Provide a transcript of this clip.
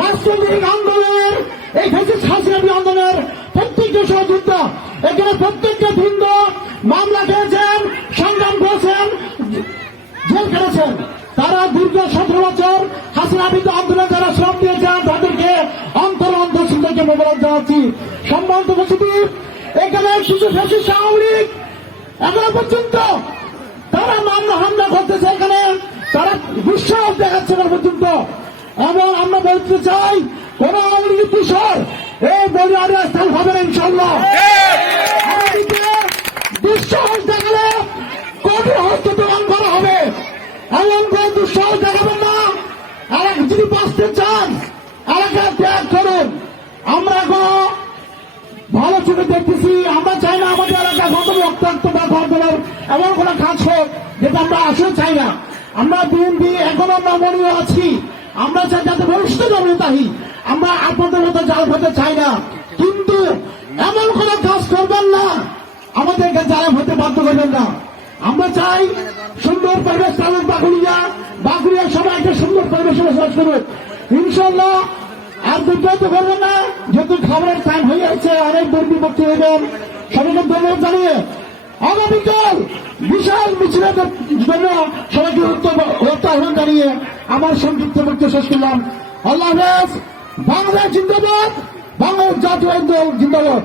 রাষ্ট্রবিরোধী আন্দোলনের, এই ফেসিস হাসিনাবি আন্দোলনের প্রত্যেকটা সহযোদ্ধা, এখানে প্রত্যেকটা ভিন্ন মামলা খেয়েছেন, সংগ্রাম করেছেন, জেল খেটেছেন তারা দীর্ঘ সতেরো বছর হাসিনা বিরুদ্ধে আন্দোলন যারা শ্রম দিয়েছেন, তাদেরকে অন্তর অন্তর সুন্দরকে মোবারক জানাচ্ছি। সম্মানিত উপস্থিতি, এখানে কিছু ফেসিস আওয়ামী লীগ এখনও পর্যন্ত তারা মামলা হামলা করতেছে এখানে তারা দুঃসাহস দেখাচ্ছে না পর্যন্ত এবং আমরা বলতে চাই কোন আওয়ামী তুষার, এই বলিয়ারে স্থান হবে ইনশাল্লাহ দুঃসাহস দেখালে কঠোর হস্ত প্রদান করা হবে। এমন কোন দুঃসাহস দেখাবেন না। আর যদি বাঁচতে চান, এলাকা ত্যাগ করুন। আমরা এখনও ভালো চোখে দেখতেছি। আমরা চাই না আমাদের এলাকা কত রক্তাক্ত বা এমন কোন কাজ হোক, যেটা আমরা আসলে চাই না। আমরা বিএনপি এখনও নমনীয় আছি আমরা চাই যাতে ভবিষ্যতে জনতাহি আমরা আপনাদের মতো জাল হতে চাই না। কিন্তু এমন কোন কাজ করবেন না, আমাদেরকে জাল হতে বাধ্য করবেন না। আমরা চাই সুন্দর পরিবেশ থাকুক বাগুড়িয়া বাগুড়িয়া সবাই একটা সুন্দর পরিবেশে বসবাস করুক। ইনশাল্লাহ আর বিব্রত করবেন না। যেহেতু খাবারের টাইম হয়ে যাচ্ছে অনেক দুর্বি ভক্তি হইবেন। সবাইকে ধন্যবাদ জানিয়ে আগামীকাল বিশাল মিছিলের জন্য সবাইকে উত্তর আহ্বান জানিয়ে আমার সংক্ষিপ্ত বক্তব্য শেষ করলাম। আল্লাহ হাফেজ বাংলাদেশ জিন্দাবাদ বাংলাদেশ জাতীয় জিন্দাবাদ।